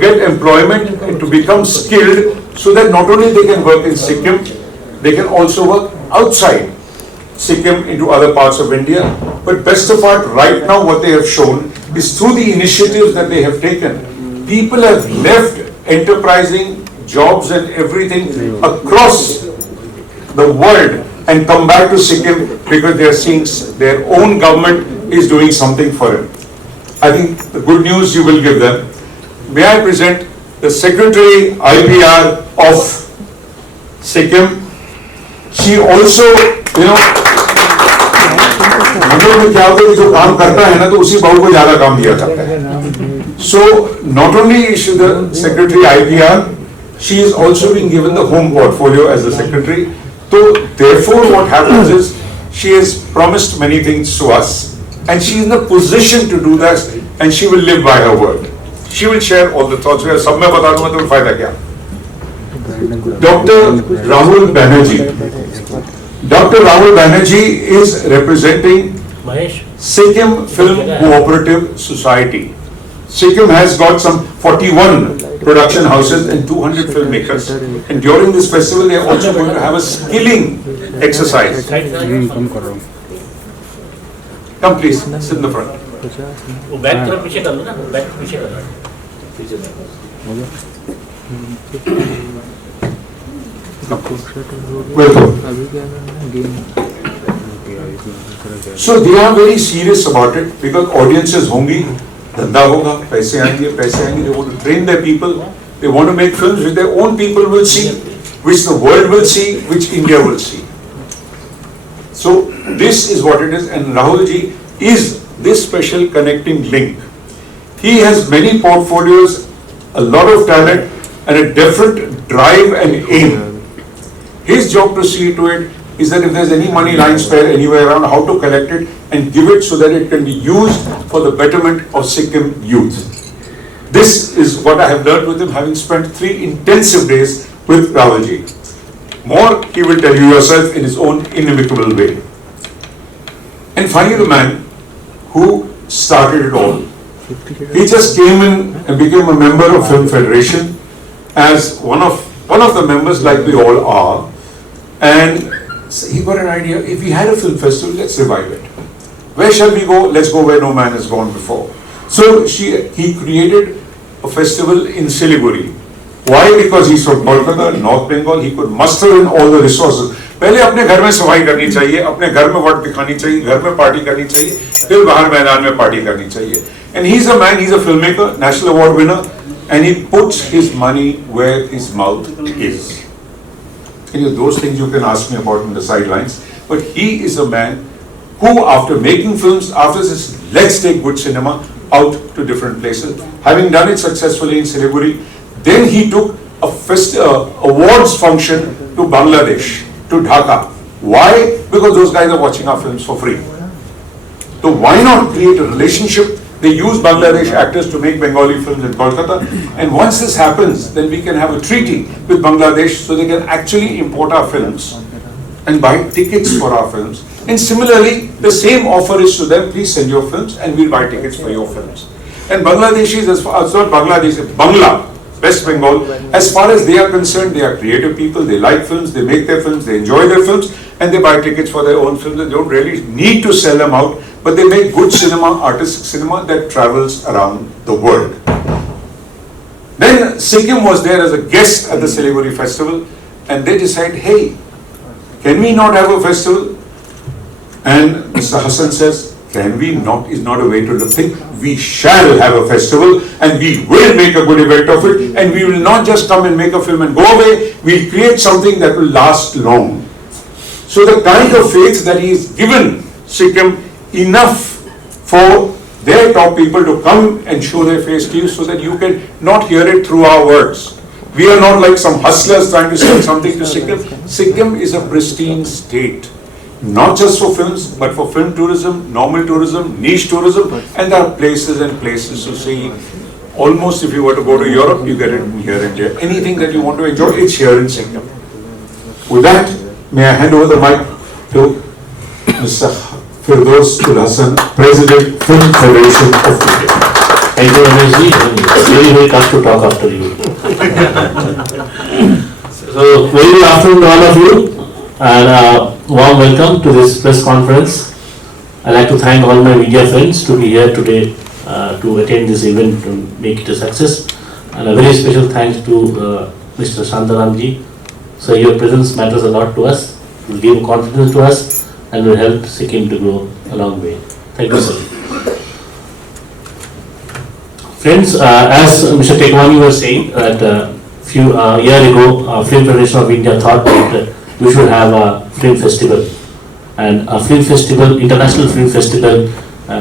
get employment and to become skilled so that not only they can work in Sikkim, they can also work outside Sikkim into other parts of India. But best of all, right now what they have shown is through the initiatives that they have taken, people have left enterprising jobs and everything across the world and come back to Sikkim because they are seeing their own government is doing something for it. I think the good news you will give them. May I present the Secretary IPR of Sikkim. She also, you know, में क्या होता है कि जो काम करता है ना तो उसी बहू को ज्यादा काम दिया जाता है. So not only is she the Secretary IPR, she is also being given the home portfolio as the Secretary. So therefore what happens is she has promised many things to us and she is in a position to do that and she will live by her word. She will share all the thoughts. सब मैं बता दूंगा तो फायदा क्या? Dr. Rahul Banerjee. Dr. Rahul Banerjee is representing Sikkim Film Cooperative Society. Sikkim has got some 41 production houses and 200 filmmakers. And during this festival, they are also going to have a skilling exercise. Come please, sit in the front. Welcome. So they are very serious about it because audiences hongi, dhanda hoga, paise aayenge. They want to train their people. They want to make films which their own people will see, which the world will see, which India will see. So this is what it is, and Rahul ji is this special connecting link. He has many portfolios, a lot of talent, and a different drive and aim. His job to see to it is that if there's any money lying spare anywhere around, how to collect it and give it so that it can be used for the betterment of Sikkim youth. This is what I have learned with him, having spent 3 intensive days with Rahul ji. More he will tell you yourself in his own inimitable way. And finally the man who started it all. He just came in and became a member of Film Federation as one of the members, like we all are, and he got an idea, if we had a film festival, let's revive it. Where shall we go? Let's go where no man has gone before. So he created a festival in Siliguri. Why? Because he's from Kolkata, North Bengal. He could muster in all the resources. पहले अपने घर में सफाई करनी चाहिए, अपने घर में वोट दिखानी चाहिए, घर में पार्टी करनी चाहिए, फिर बाहर मैदान में पार्टी करनी चाहिए. And he's a man, he's a filmmaker, national award winner, and he puts his money where his mouth is. And those things you can ask me about in the sidelines. But he is a man who, after making films, after this, let's take good cinema out to different places. Having done it successfully in Siliguri, then he took a awards function to Bangladesh, to Dhaka. Why? Because those guys are watching our films for free. So why not create a relationship? They use Bangladesh actors to make Bengali films in Kolkata, and once this happens, then we can have a treaty with Bangladesh so they can actually import our films and buy tickets for our films. And similarly, the same offer is to them, please send your films and we'll buy tickets for your films. And Bangladeshis, as far as not Bangladesh, Bangla, West Bengal, as far as they are concerned, they are creative people, they like films, they make their films, they enjoy their films, and they buy tickets for their own films. They don't really need to sell them out, but they make good cinema, artistic cinema that travels around the world. Then Sikkim was there as a guest at the Siliguri festival, and they decided, hey, can we not have a festival? And Mr. Hassan says, can we not is not a way to think. We shall have a festival and we will make a good event of it, and we will not just come and make a film and go away. We'll create something that will last long. So the kind of faith that he has given Sikkim enough for their top people to come and show their face to you so that you can not hear it through our words. We are not like some hustlers trying to sell something to Sikkim. Sikkim is a pristine state. Not just for films, but for film tourism, normal tourism, niche tourism, and there are places and places to see. Almost if you were to go to Europe, you get it here and there. Anything that you want to enjoy, it's here in Sikkim. With that, may I hand over the mic to Mr. Firdaus Ul Hassan, President, Film Federation of India. Thank you, Rameshji. Very, very tough to talk after you. So, very good afternoon to all of you, and warm welcome to this press conference. I'd like to thank all my media friends to be here today to attend this event and make it a success. And a very special thanks to Mr. Shantaramji. So, your presence matters a lot to us, will give confidence to us, and will help Sikkim to grow a long way. Thank you, sir. Friends, as Mr. Tekwani was saying, that few year ago, Film Federation of India thought that we should have a film festival, and a film festival, international film festival,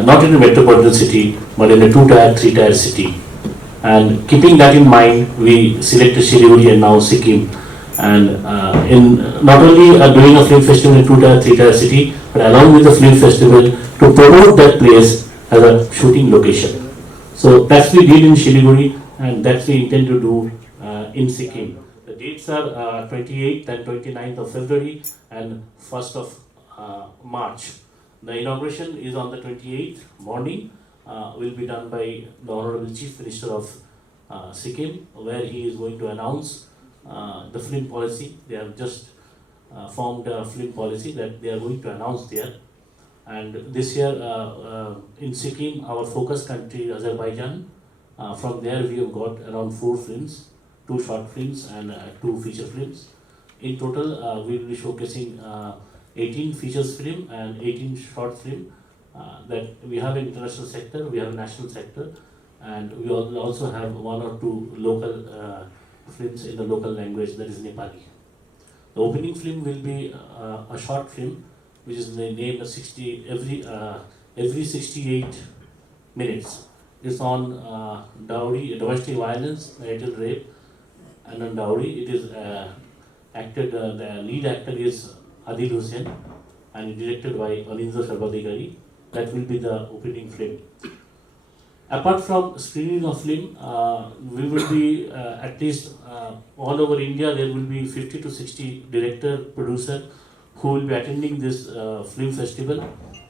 not in a metropolitan city, but in a 2-tier, 3-tier city. And keeping that in mind, we selected Siliguri and now Sikkim. And in not only doing a film festival in 2-tier, 3-tier city, but along with the film festival to promote that place as a shooting location. So that's we did in Siliguri, and that's we intend to do in Sikkim. The dates are 28th and 29th of February and 1st of March. The inauguration is on the 28th morning. Will be done by the Honorable Chief Minister of Sikkim, where he is going to announce the film policy. They have just formed a film policy that they are going to announce there. And this year in Sikkim, our focus country is Azerbaijan. From there we have got around 4 films, 2 short films and 2 feature films. In total, we will be showcasing 18 features film and 18 short film. That we have an international sector, we have a national sector, and we also have 1 or 2 local films in the local language, that is Nepali. The opening film will be a short film, which is named every 68 minutes. It's on dowry, domestic violence, marital rape, and on dowry. It is acted. The lead actor is Adil Hussain, and directed by Anindra Sarvadikari. That will be the opening film. Apart from screening of film, we will be at least all over India. There will be 50 to 60 director, producer who will be attending this film festival,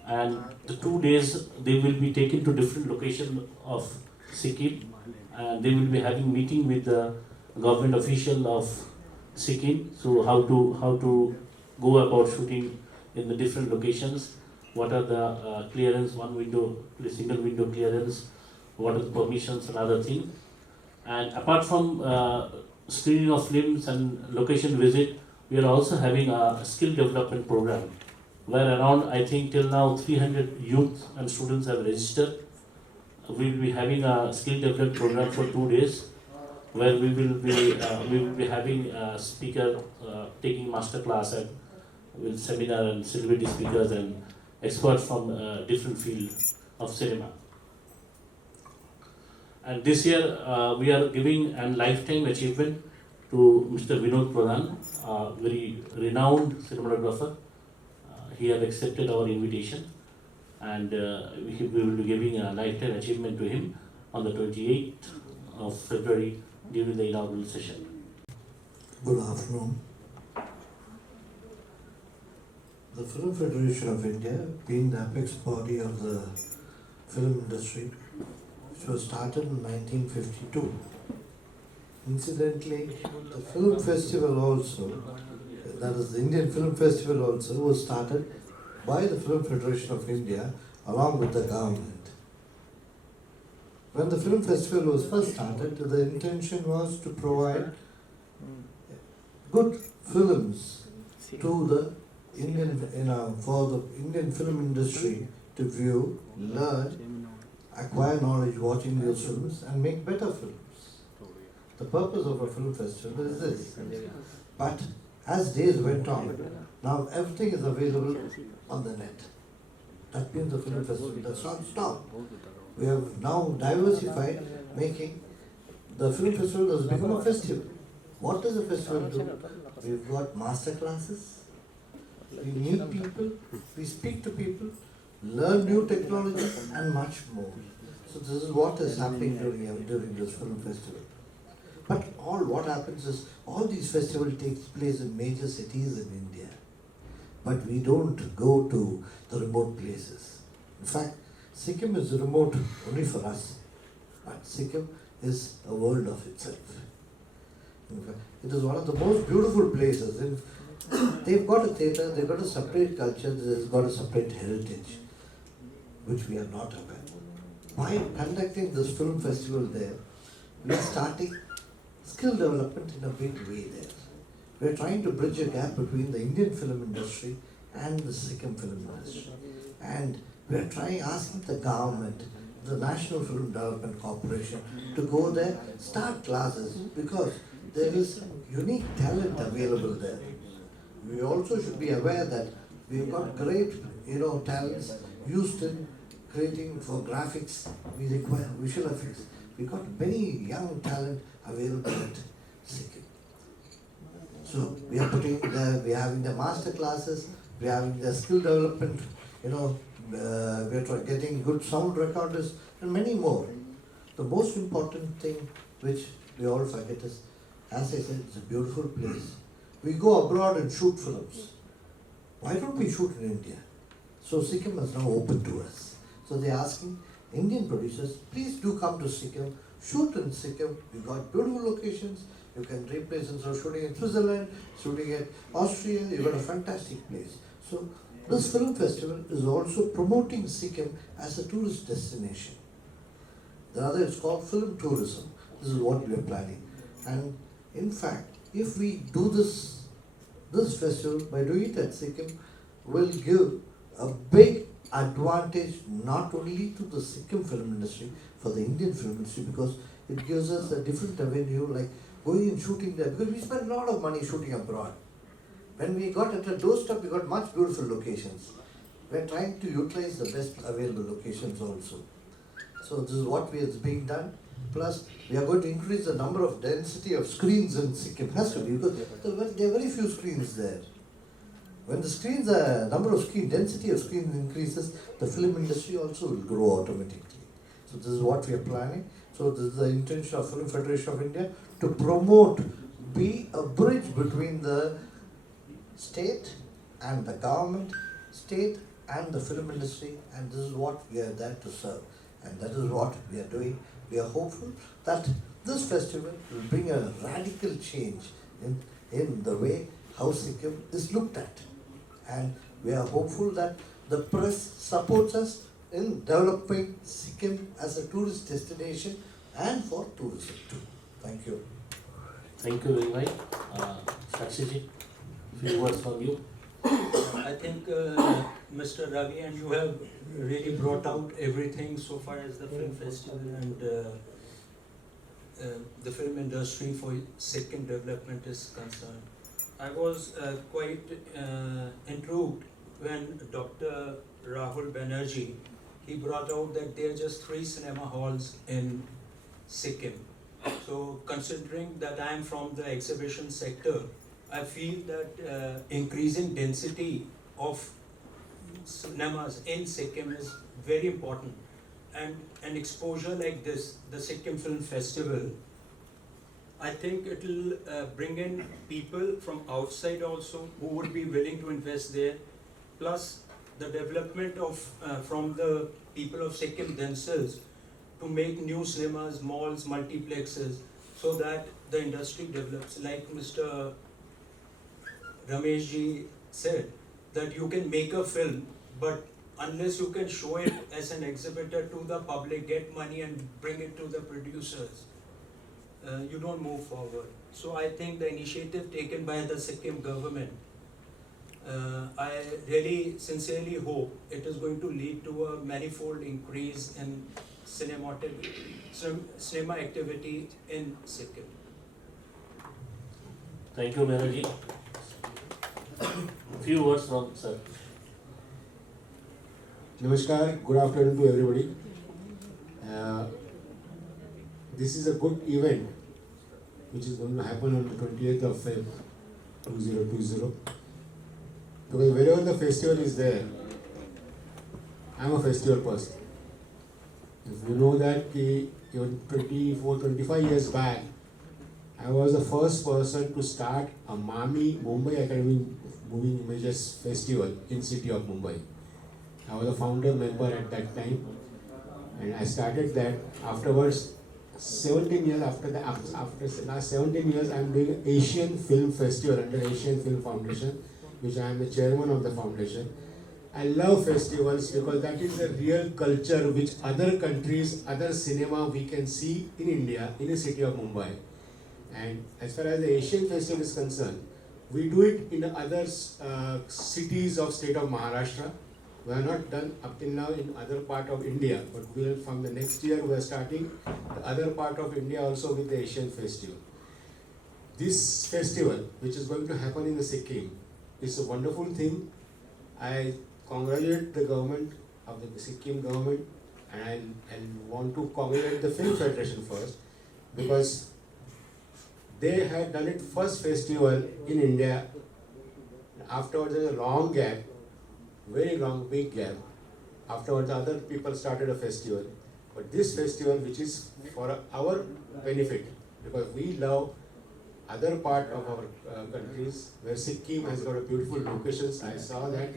and the 2 days they will be taken to different locations of Sikkim, and they will be having meeting with the government official of Sikkim. So how to go about shooting in the different locations. What are the clearance, the single window clearance, what are the permissions and other things. And apart from screening of films and location visit, we are also having a skill development program, where around, I think till now, 300 youth and students have registered. We will be having a skill development program for 2 days, where we will be having a speaker taking master class and with seminar and celebrity speakers and experts from different fields of cinema. And this year we are giving a lifetime achievement to Mr. Vinod Pradhan, a very renowned cinematographer. He has accepted our invitation, and we will be giving a lifetime achievement to him on the 28th of February during the inaugural session. Good afternoon. The Film Federation of India, being the apex body of the film industry, which was started in 1952. Incidentally, the film festival also, that is the Indian Film Festival also, was started by the Film Federation of India along with the government. When the film festival was first started, the intention was to provide good films to the Indian, for the Indian film industry to view, learn, acquire knowledge watching those films and make better films. The purpose of a film festival is this. But as days went on, now everything is available on the net. That means the film festival does not stop. We have now diversified, making the film festival has become a festival. What does a festival do? We've got master classes. We meet people, we speak to people, learn new technologies and much more. So this is what is happening during this film festival. But what happens is, all these festivals take place in major cities in India. But we don't go to the remote places. In fact, Sikkim is remote only for us. But Sikkim is a world of itself. Okay. It is one of the most beautiful places. They've got a theatre, they've got a separate culture, they've got a separate heritage, which we are not aware. By conducting this film festival there, we are starting skill development in a big way there. We are trying to bridge a gap between the Indian film industry and the Sikkim film industry. And we are asking the government, the National Film Development Corporation, to go there, start classes, because there is unique talent available there. We also should be aware that we've got great, talents used in creating for graphics. We require visual effects. We've got many young talent available at Sikkim. So we are having the master classes, we are having the skill development, we are getting good sound recorders and many more. The most important thing which we all forget is, as I said, it's a beautiful place. We go abroad and shoot films. Why don't we shoot in India? So Sikkim is now open to us. So they are asking Indian producers, please do come to Sikkim, shoot in Sikkim. We got beautiful locations. You can replace instead of shooting in Switzerland, shooting in Austria. You got a fantastic place. So this film festival is also promoting Sikkim as a tourist destination. The other is called film tourism. This is what we are planning. And in fact, if we do this festival, by doing it at Sikkim, will give a big advantage not only to the Sikkim film industry, for the Indian film industry, because it gives us a different avenue, like going and shooting there, because we spend a lot of money shooting abroad. When we got at a doorstep, we got much beautiful locations. We are trying to utilize the best available locations also. So this is what is being done. Plus, we are going to increase the number of density of screens in Sikkim. Has to be, because there are very few screens there. When the number of density of screens increases, the film industry also will grow automatically. So this is what we are planning. So this is the intention of Film Federation of India, to promote, be a bridge between the state and the government, state and the film industry, and this is what we are there to serve. And that is what we are doing. We are hopeful that this festival will bring a radical change in the way how Sikkim is looked at. And we are hopeful that the press supports us in developing Sikkim as a tourist destination and for tourism too. Thank you. Thank you very much. Saksiji, few words from you. I think Mr. Ravi and you have really brought out everything so far as the film festival and the film industry for Sikkim development is concerned. I was quite intrigued when Dr. Rahul Banerjee, he brought out that there are just 3 cinema halls in Sikkim. So considering that I am from the exhibition sector, I feel that increasing density of cinemas in Sikkim is very important. And an exposure like this, the Sikkim Film Festival, I think it will bring in people from outside also who would be willing to invest there. Plus the development of from the people of Sikkim themselves to make new cinemas, malls, multiplexes, so that the industry develops. Like Mr. Rameshji said, that you can make a film, but unless you can show it as an exhibitor to the public, get money and bring it to the producers, you don't move forward. So I think the initiative taken by the Sikkim government, I really sincerely hope it is going to lead to a manifold increase in cinema activity in Sikkim. Thank you, Banerjee. Few words from sir. Namaskar, good afternoon to everybody. This is a good event which is going to happen on the 28th of Feb 2020. Because wherever the festival is there, I am a festival person. If you know that even 25 years back, I was the first person to start a Mumbai Academy Moving Images Festival in city of Mumbai. I was a founder member at that time, and I started that. Afterwards, 17 years after last 17 years, I am doing Asian Film Festival under Asian Film Foundation, which I am the chairman of the foundation. I love festivals because that is a real culture which other countries, other cinema we can see in India, in the city of Mumbai. And as far as the Asian Festival is concerned, we do it in other cities of state of Maharashtra. We are not done up till now in other part of India, but we'll, from the next year we are starting the other part of India also with the Asian Festival. This festival, which is going to happen in the Sikkim, is a wonderful thing. I congratulate the government of the Sikkim government, and I want to congratulate the Film Federation first, because they had done it first festival in India. Afterwards there was a long gap, very long, big gap. Afterwards other people started a festival. But this festival, which is for our benefit, because we love other part of our countries, where Sikkim has got a beautiful locations. I saw that,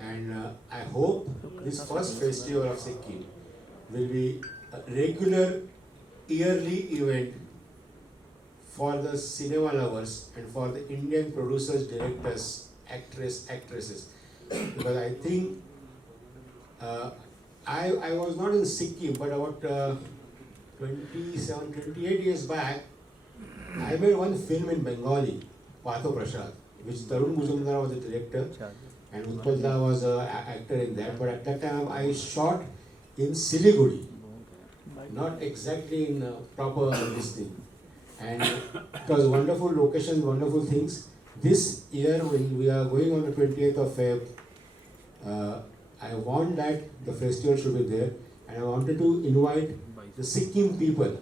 and I hope this first festival of Sikkim will be a regular yearly event for the cinema lovers and for the Indian producers, directors, actresses. Because I think I was not in Sikkim, but about 28 years back, I made one film in Bengali, Patho Prasad, which Tarun Muzumdar was the director, and Utpal Da was an actor in that. But at that time, I shot in Siliguri, not exactly in proper this thing. And it was a wonderful location, wonderful things. This year, when we are going on the 20th of Feb, I want that the festival should be there, and I wanted to invite the Sikkim people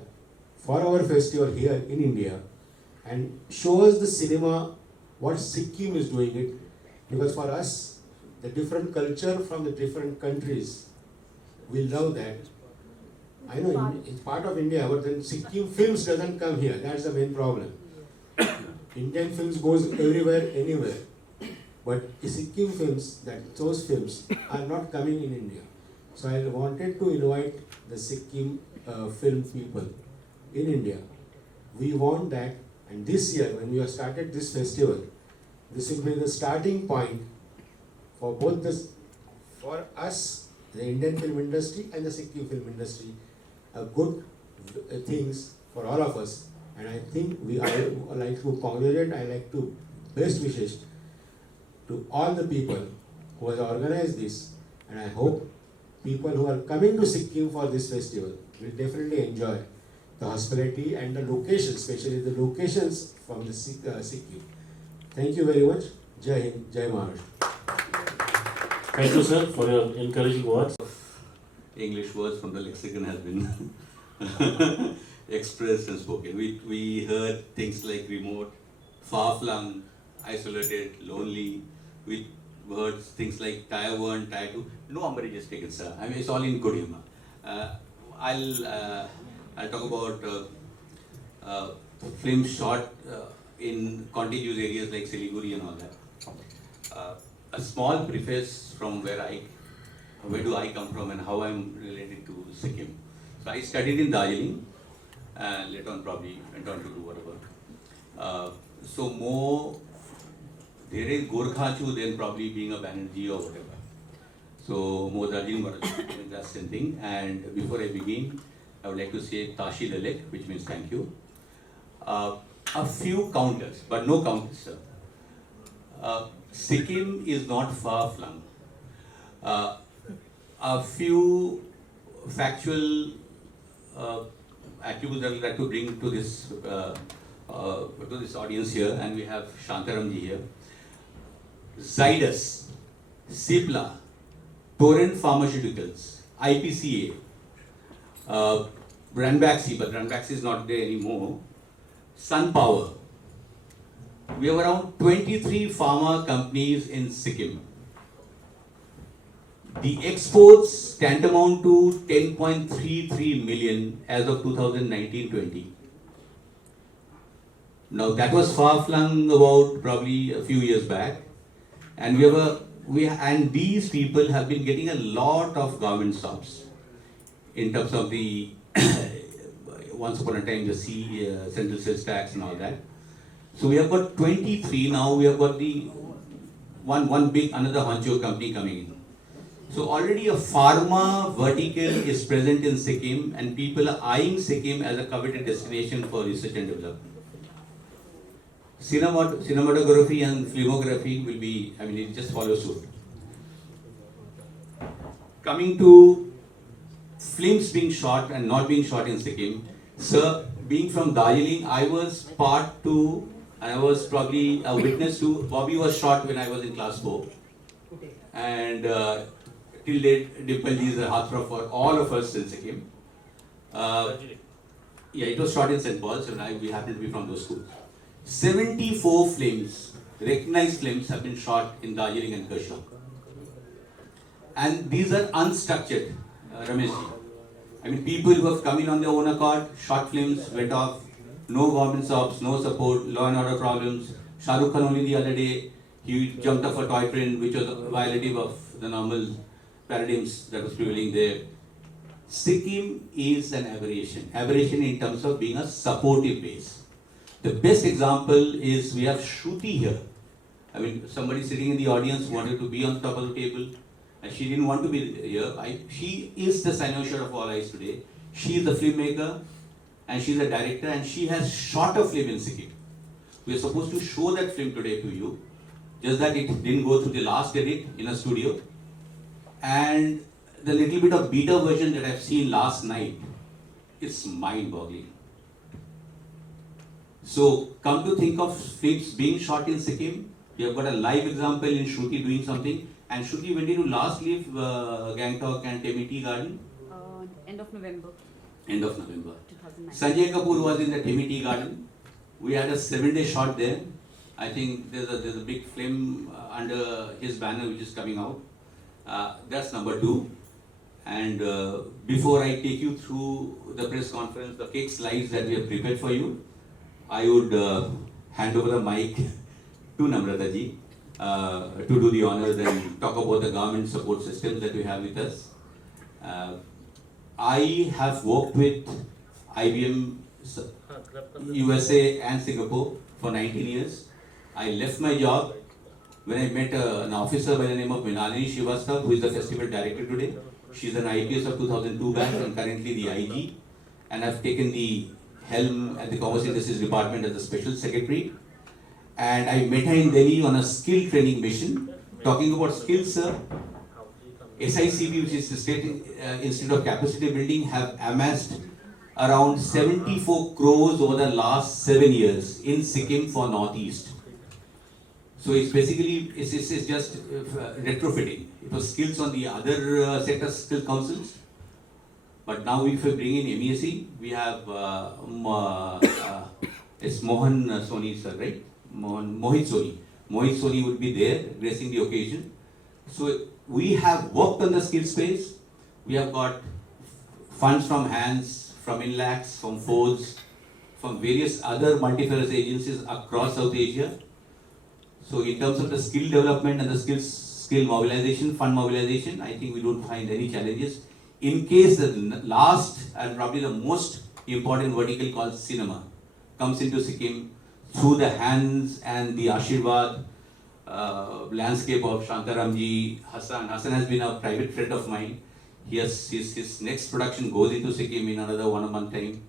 for our festival here in India and show us the cinema, what Sikkim is doing it, because for us, the different culture from the different countries, we love that. I know it's part of India, but then Sikkim films doesn't come here. That's the main problem. Indian films goes everywhere, anywhere. But the Sikkim films, those films are not coming in India. So I wanted to invite the Sikkim film people in India. We want that, and this year when we have started this festival, this will be the starting point for both this, for us, the Indian film industry and the Sikkim film industry, good things for all of us. And I think I like to congratulate, I like to best wishes to all the people who have organized this, and I hope people who are coming to Sikkim for this festival will definitely enjoy the hospitality and the locations, especially the locations from the Sikkim. Thank you very much. Jai Hind, Jai Maharashtra. Thank you, sir, for your encouraging words. English words from the lexicon has been expressed and spoken. We heard things like we more far-flung, isolated, lonely. We heard things like tier 1, tier 2. No umbrage is taken, sir. I mean, it's all in good humor. I'll talk about film shot in contiguous areas like Siliguri and all that. A small preface from where do I come from and how I'm related to Sikkim. So I studied in Darjeeling, and later on probably went on to do whatever. So more, there is Gorkhachu than probably being a Banerjee or whatever. So more Darjeeling is the same thing. And before I begin, I would like to say Tashi Dalek, which means thank you. A few counters, but no counters, sir. Sikkim is not far-flung. A few factual attributes I would like to bring to this audience here, and we have Shantaramji here. Zydus, Cipla, Torrent Pharmaceuticals, IPCA, Ranbaxy, but Ranbaxy is not there anymore, Sun Power. We have around 23 pharma companies in Sikkim. The exports tantamount to 10.33 million as of 2019-20. Now that was far-flung about probably a few years back, and and these people have been getting a lot of government jobs in terms of the once upon a time the central sales tax and all that. So we have got 23 now. We have got the one big another honcho company coming in. So already a pharma vertical is present in Sikkim, and people are eyeing Sikkim as a coveted destination for research and development. Cinematography and filmography will be, I mean, it just follows suit. Coming to films being shot and not being shot in Sikkim, sir, being from Darjeeling, I was I was probably a witness to, Bobby was shot when I was in class 4. And till date, Dimpleji is a heartthrob for all of us in Sikkim. Yeah, it was shot in St. Paul's, and we happen to be from those schools. 74 films, recognized films, have been shot in Darjeeling and Kershawk. And these are unstructured, Ramesh. I mean, people who have come in on their own accord, shot films, went off, no government stops, no support, law and order problems. Shah Rukh Khan only the other day, he jumped off a toy train, which was violative of the normal paradigms that was prevailing there. Sikkim is an aberration in terms of being a supportive base. The best example is we have Shruti here. I mean, somebody sitting in the audience wanted to be on top of the table, and she didn't want to be here. She is the cynosure of all eyes today. She is the filmmaker, and she's a director, and she has shot a film in Sikkim. We are supposed to show that film today to you, just that it didn't go through the last edit in a studio. And the little bit of beta version that I've seen last night is mind-boggling. So, come to think of films being shot in Sikkim, we have got a live example in Shruti doing something. And Shruti, when did you last leave Gangtok and Temiti Garden? End of November. End of November. 2009. Sanjay Kapoor was in the Temiti Garden. We had a 7-day shot there. I think there's a big film under his banner which is coming out. That's number 2. And before I take you through the press conference, the cake slides that we have prepared for you, I would hand over the mic to Namrata ji to do the honors and talk about the government support systems that we have with us. I have worked with IBM USA and Singapore for 19 years. I left my job when I met an officer by the name of Minalini Srivastava, who is the festival director today. She's an IPS of 2002 batch and currently the IG. And I've taken the helm at the Commerce Industries Department as the Special Secretary. And I met her in Delhi on a skill training mission. Talking about skills, sir, SICB, which is the State Institute of Capacity Building, have amassed around 74 crores over the last 7 years in Sikkim for Northeast. So it's basically, it's just retrofitting. It was skills on the other sector skill councils. But now if we bring in MESC, we have it's Mohan Soni, sir, right? Mohit Soni. Mohit Soni would be there, gracing the occasion. So we have worked on the skill space. We have got funds from HANS, from INLACS, from FORS, from various other multi-service agencies across South Asia. So in terms of the skill development and the skill mobilization, fund mobilization, I think we don't find any challenges. In case the last and probably the most important vertical called cinema comes into Sikkim through the hands and the Ashirwad landscape of Shantaramji, Hassan. Hassan has been a private friend of mine. He has his next production goes into Sikkim in another 1 month time.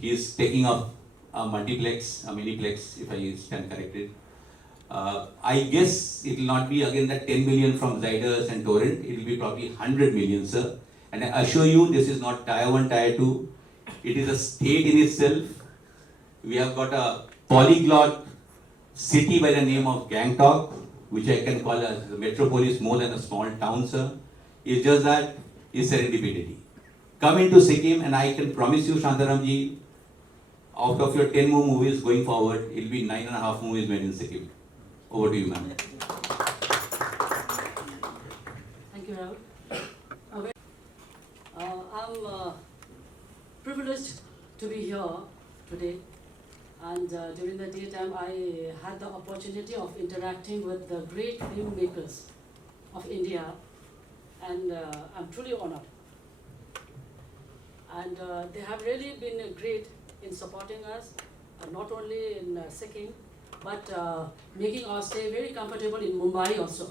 He is taking up a multiplex, a miniplex, if I stand corrected. I guess it will not be again that 10 million from Zydus and Torrent. It will be probably 100 million, sir. And I assure you, this is not tier 1, tier 2. It is a state in itself. We have got a polyglot city by the name of Gangtok, which I can call a metropolis more than a small town, sir. It's just that it's serendipity. Come into Sikkim and I can promise you, Shantaramji, out of your 10 more movies going forward, it will be 9.5 movies made in Sikkim. Over to you, ma'am. Thank you, Rahul. I'm privileged to be here today, and during the daytime I had the opportunity of interacting with the great filmmakers of India, and I'm truly honored. And they have really been great in supporting us, not only in Sikkim, but making us stay very comfortable in Mumbai also.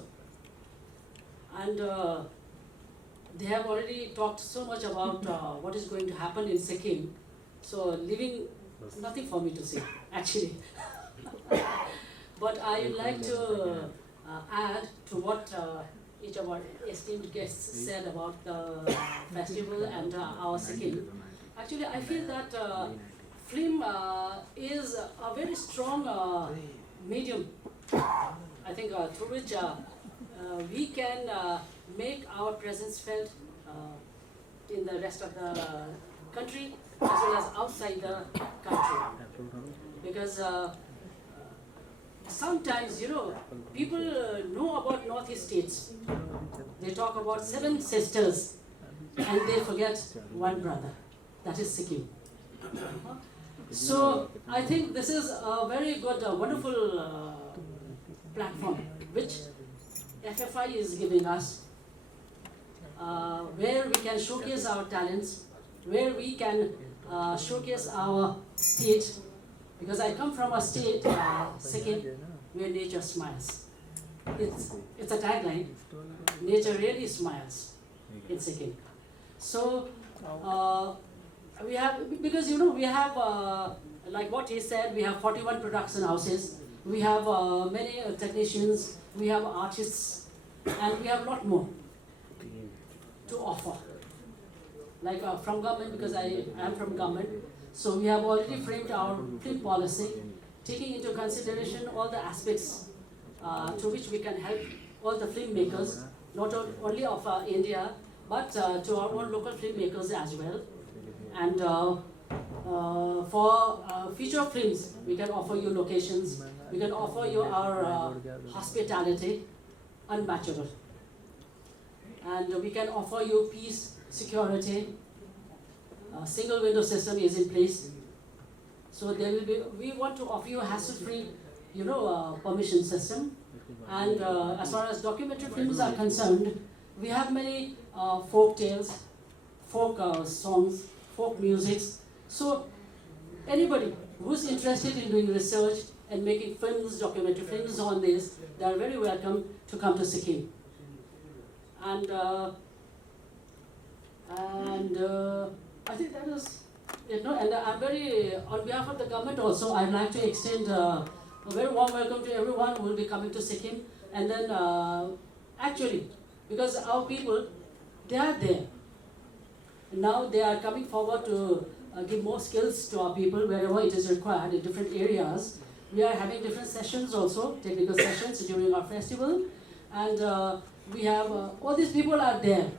And they have already talked so much about what is going to happen in Sikkim. So leaving nothing for me to say, actually. But I would like to add to what each of our esteemed guests said about the festival and our Sikkim. Actually, I feel that film is a very strong medium, I think, through which we can make our presence felt in the rest of the country as well as outside the country. Because sometimes, people know about Northeast states. They talk about 7 sisters and they forget one brother, that is Sikkim. So I think this is a very good, wonderful platform which FFI is giving us, where we can showcase our talents, where we can showcase our state. Because I come from a state, Sikkim, where nature smiles. It's a tagline. Nature really smiles in Sikkim. So we have, because we have, like what he said, we have 41 production houses. We have many technicians. We have artists, and we have a lot more to offer. Like from government, because I am from government. So we have already framed our film policy, taking into consideration all the aspects to which we can help all the filmmakers, not only of India, but to our own local filmmakers as well. And for future films, we can offer you locations, we can offer you our hospitality, unmatchable. And we can offer you peace, security. Single window system is in place. So there will be, we want to offer you a hassle-free, permission system. And as far as documentary films are concerned, we have many folk tales, folk songs, folk musics. So anybody who's interested in doing research and making films, documentary films on this, they are very welcome to come to Sikkim. And I think that is it, and I'm very, on behalf of the government also, I'd like to extend a very warm welcome to everyone who will be coming to Sikkim. And then, actually, because our people, they are there. Now they are coming forward to give more skills to our people wherever it is required in different areas. We are having different sessions also, technical sessions during our festival. And we have, all these people are there.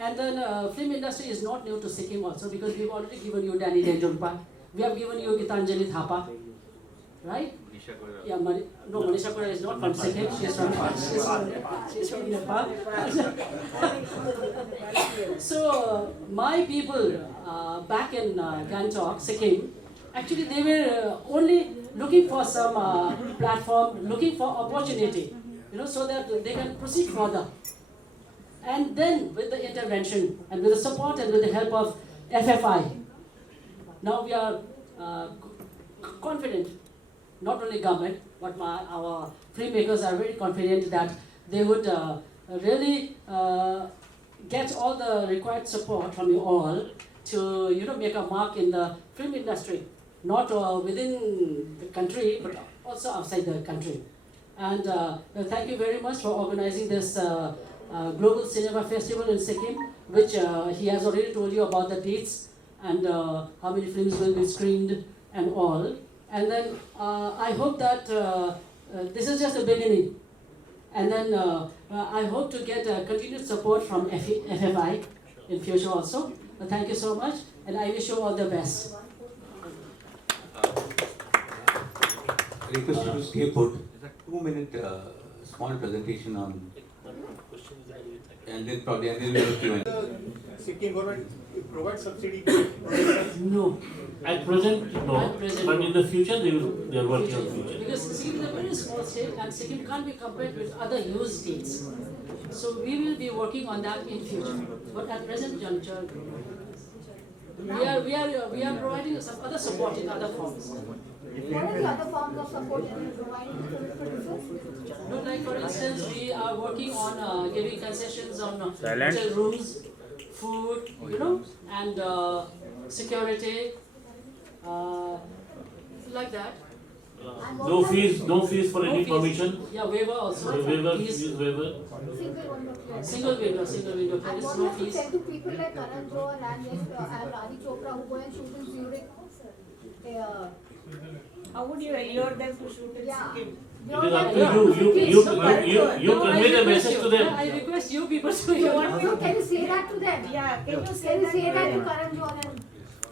And then film industry is not new to Sikkim also, because we've already given you Danny Dendrumpa. We have given you Gitanjali Thapa, right? Yeah, no, Manisha Kura is not from Sikkim, she's from Nepal. So my people back in Gangtok, Sikkim, actually they were only looking for some platform, looking for opportunity, so that they can proceed further. And then with the intervention and with the support and with the help of FFI, now we are confident, not only government, but our filmmakers are very confident that they would really get all the required support from you all to make a mark in the film industry, not within the country, but also outside the country. And thank you very much for organizing this Global Cinema Festival in Sikkim, which he has already told you about the dates and how many films will be screened and all. And then I hope that this is just a beginning. And then I hope to get continued support from FFI in future also. Thank you so much, and I wish you all the best. I request you to stay put. There's a 2-minute small presentation on, and then probably we have a Q&A. Sikkim government provide subsidy? No. At present, no. But in the future, they are working on the future. Because Sikkim is a very small state and Sikkim can't be compared with other huge states. So we will be working on that in future. But at present juncture, we are providing some other support in other forms. What are the other forms of support that you provide to film producers? Like for instance, we are working on giving concessions on hotel rooms, food, and security, like that. And what No kind fees, no fees for any fees. permission. Yeah, waiver also. Waiver, Fees. fees waiver. single window clearance? Single window, And there is what no have you fees. said to people like Karan Johar and Adi Chopra who go and shoot in Zurich? How would you allure them to shoot in Yeah. Sikkim? We all It is have up to to you convey the message to them. I request you people to So can you say that to them? Yeah, can you Can say you say that to that? Karan Johar and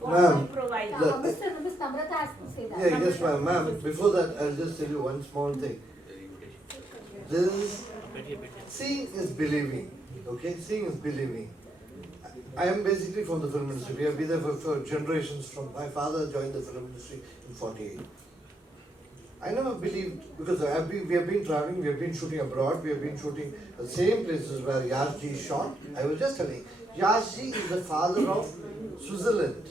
Ma'am, Provide. Miss Namrata has to say that. yeah, yes ma'am, ma'am, before that, I'll just tell you one small thing. There is, seeing is believing, okay, seeing is believing. I am basically from the film industry, we have been there for generations, from my father joined the film industry in 48. I never believed, because we have been traveling, we have been shooting abroad, we have been shooting the same places where Yashji shot. I was just telling, Yashji is the father of Switzerland.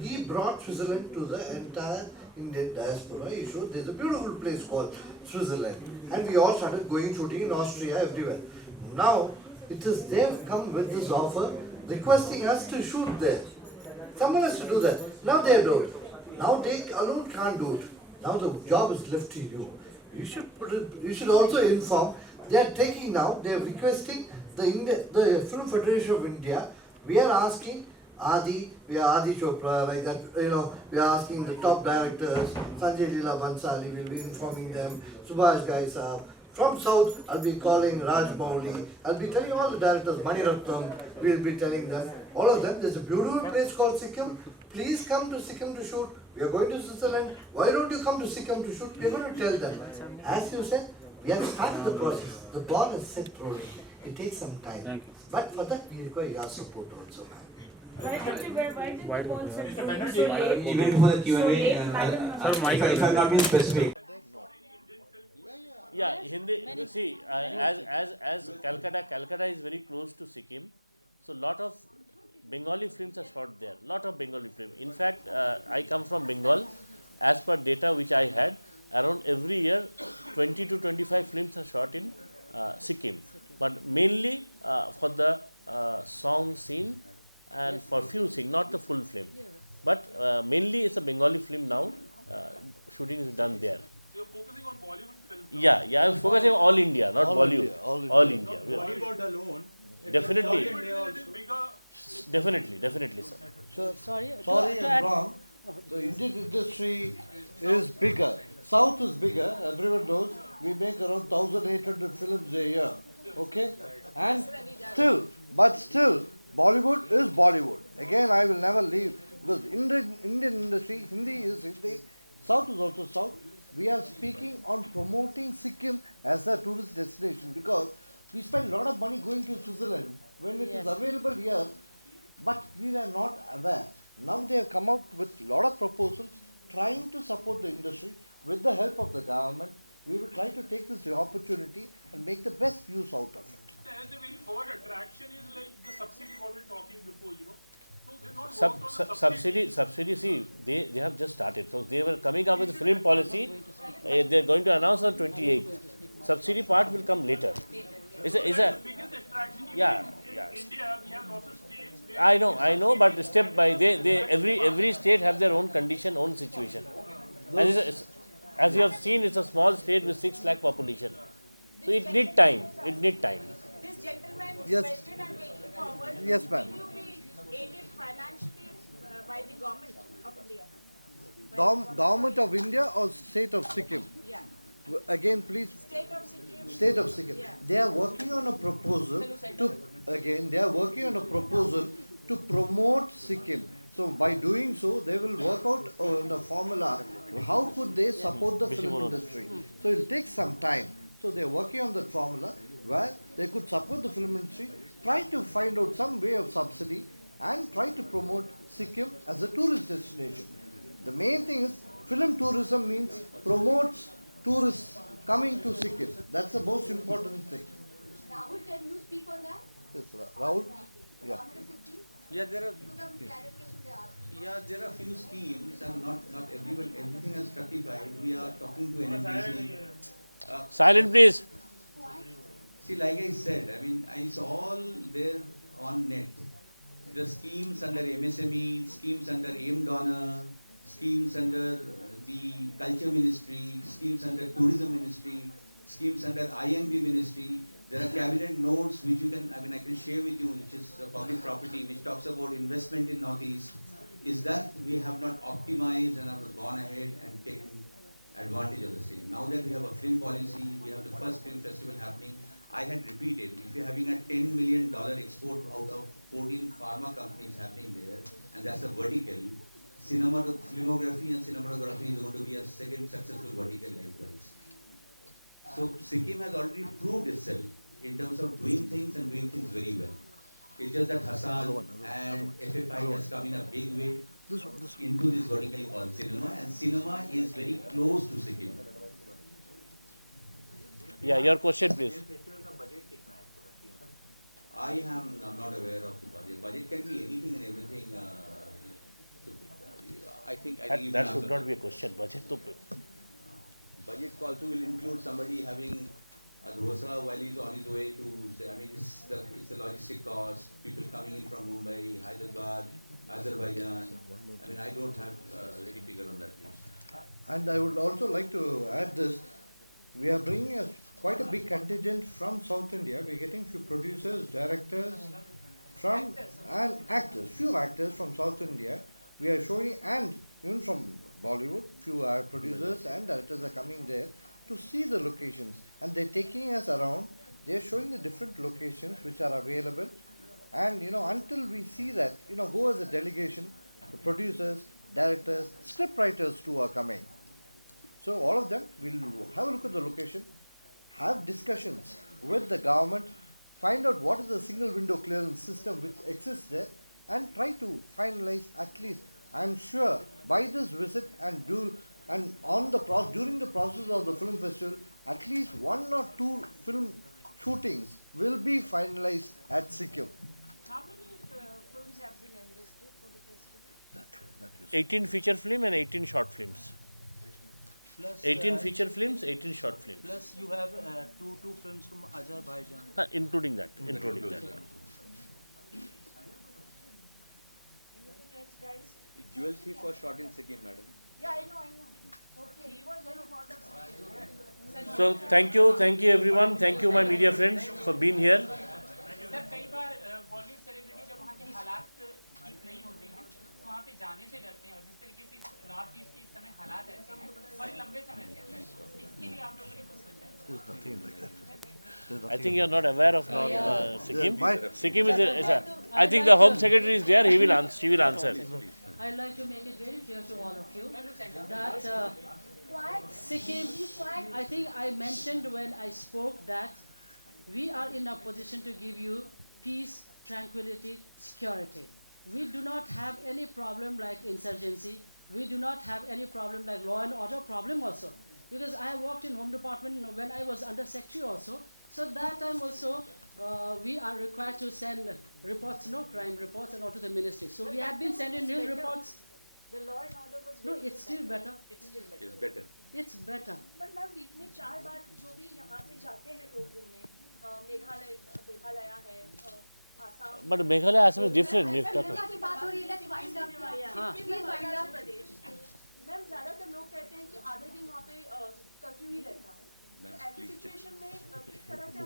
He brought Switzerland to the entire Indian diaspora. He showed there's a beautiful place called Switzerland. And we all started going shooting in Austria, everywhere. Now, it is they've come with this offer requesting us to shoot there. Someone has to do that. Now they don't. Now they alone can't do it. Now the job is left to you. You should also inform. They are taking now. They are requesting the Film Federation of India. We are asking Adi Chopra, like that. We are asking the top directors. Sanjay Leela Bansali will be informing them. Subhash Ghai Saab. From South, I'll be calling Raj Mouli. I'll be telling all the directors. Mani Ratnam. We'll be telling them. All of them. There's a beautiful place called Sikkim. Please come to Sikkim to shoot. We are going to Switzerland. Why don't you come to Sikkim to shoot? We are going to tell them. As you said, we have started the process. The ball is set rolling. It takes some time. But for that, we require your support also, ma'am. Why did the concept so Even before the Q&A, if I'm not being specific. Yeah, Hindi, see, as Calcutta is very close to Sikkim, so lot of Bengali films are shot there, lot of Bengali films. In fact, I come from Bengal. As per data which I had, around every year, 20 to 25 films are shot in Sikkim. But mainly for the song scene and for few scenes, not the full film. But mainly it's a Bengali film now, shooting is done there. You're focusing on Bollywood films. Yeah, I'm focusing on all India, not Bollywood. All India. Bollywood alone. Definitely. Bigger. Definitely, sir. So, Sorry, I'm wrong. The Indian industry is bigger. South is bigger, everyone knows. We make around 1,800 films a year. Okay? And still, Bollywood is Bollywood. Again, I will never leave. Because Indian industry, Hindi is Hindi, South is also South. We are speaking on promoting Sikkim as a tourist destination because we spend a lot of money going to Switzerland when it is available here, but we were not aware. Now they have come out with a lot of proposals trying to support the industry with the help of the government. We will try to take this opportunity and make the best use out of it. And the very third attraction is like the subsidy what we were talking before, So we're not worked on the Subsidy, see, they have just started. So they were coming up with film policy. They're going to announce on 28th. Subsidy part will come later. It's a biggest attraction. yeah. India, we have lots of states. I know, but step by every state have their own condition, own situation. And as you have seen, it's a small state with 6 lakh population. So it need time. This gentleman's Yes. question I'm taking forward. Yes, ma'am. Will you be aided financially by the government of India? Government of India or state of Sikkim? Yeah. Again, please. State of Sikkim. Yeah. They are working on a proposal to promote Sikkim. So by doing so, they will work out on a formula. How could they support the film industry? So it will take some time. So they are working on that formula where they could support the film industry, try to find out some way of subsidy and try to promote Sikkim as a tourist destination. The main thing is film tourism means promotes tourists coming to Sikkim. That's the most important thing. Rahul, can you speak on that? Yes, Rahul? Yeah. Yeah, there are. Yeah, there are few schemes and not everybody, everything is stratified. We are talking to NMDC. Silent, please. See, like I said, I mean, it's all there on net. The schemes under MSME, schemes under AIM donor, schemes under the culture ministry, schemes under tourism ministry, schemes under INB ministry. There are cabinet notes which you can, I mean, I can share with you, which is public property, which talks about investment in Northeast. Is that we have not optimized and have gone ahead and taken advantage of the same. Now that we have a film policy, we have the first film festival happening. I had repeated, if you're having a $10 million export out of 14 pharma companies happening there, and that's a vertical, filmography and cinematography is going to be a second successful vertical likewise. So Sikkim has already proved itself in terms of doing things and doing things very well. It's just that Hassan and FFI has come in a big way into this vertical called cinema, and cinema is very close to Sikkim. Yeah, your question, please. I am not aware of the budget. Budget can be anything and everything. I think you That can should answer not be a question. Budget to. Budget also will include somebody having a dosa while he's on his way to, I mean, it's the logistic cost, people coming in from Mumbai, Hyderabad, Azerbaijan. I mean, I don't have a ready figure on that, please. And I would also like to add this, we are bringing quite a big contingent from South India. We're getting few producers, directors, and actors, few actors from South India. We are showing, and even from Bollywood, few producers and directors are coming there to see the locations, and they're taking us around. They're showing the different locations which are available, and until we see that, go as a delegation, the producers, directors, script writers too are coming. So all of them will have a look at the location, have discussions with the government, find out what is the single window clearance system which exists there, and try to finalize at least. I'm sure by this visit and during the process of the film festival, at least 1 or 2 film shootings will be finalized at Sikkim. How many films have been enlisted for the festival? 18 feature film and 18 short films. Plus, 18 feature films, 18 short films. Plus you have two films from Azerbaijan. Including that. Anything else, guys? Jewel thief was shot in Sikkim, madam. Yeah, I know. Okay. He was very fond of Sikkim. So thank you everyone. Thank you my media friends for being here. Sir कई बार Bollywood celebrity जब वहाँ के हालात ठीक नहीं होते हैं तो वहाँ पे जाने से डरते हैं और जिस तरीके से नॉर्थ ईस्ट के इस समय हालात ऐसे हैं और लंबे समय से ऐसे हैं इसके लिए आप लोगों ने कुछ सोचा है? There's nothing like that. I think you are not aware of Sikkim. Sikkim is a. I think the Home Secretary is there. He will answer. She will answer. I'd like to make it very clear to all of you that Sikkim, I think I mentioned when I spoke that we are in a position to give you peace, tranquility, security. We do not have any problem like insurgency. We do not have any problem like law and order problem also. Because I worked in Home Department when I was Under Secretary also. So that time also we are required to send reports, crime reports and all to the ministry. So we have been sending news reports. The law and order was No, it's still better. It's still better. It's better. It's better. But ma'am week में 4 बार जो भी यहाँ से जाते हैं लोग घूमने मेघालय है Assam But Meghalaya Assam is different. Meghalaya की बात हो रही है let's wind up please wind up Pradesh ma'am ज्यादातर लोग कहते हैं कि आधे दिन वहाँ पे कर्फ्यू ही रहता है तो ऐसी सिचुएशन में किस तरह से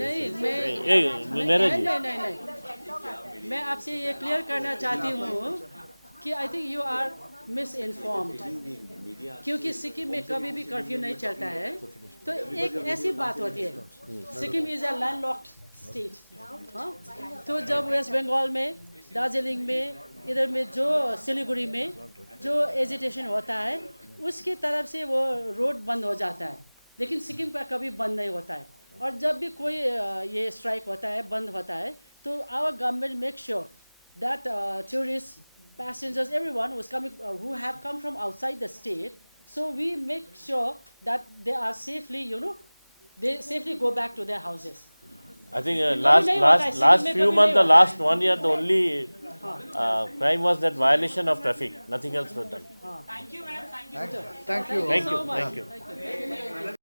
नहीं मैं आपसे ये क्लियर करना चाहती हूँ कि I think you are misinformed क्योंकि सिक्किम में कभी भी कर्फ्यू नहीं चलता है तो एक ऐसी बात होती है Sikkim is a landlocked state हाँ तो जब वेस्ट बंगाल में दार्जिलिंग में इधर में जो सिलीगुड़ी में जो एजिटेशन होता है उसकी तरफ से वो रोड बंद हो जाता है लेकिन सिक्किम का कभी बंद नहीं होता है और जब भी कोई ये स्ट्राइक होता है बंद होता है तो our government make sure that tourist passengers everyone was coming who have come from outside the state so we make sure that they are safely they safely go back to their houses I think नहीं होता है, last city में few कभी months, नहीं the होता last 1 year, the only crime was that violation of traffic. Nothing else was done. Thank you, ma'am. Thank you. Thank you. Thank you. so much. Thank you.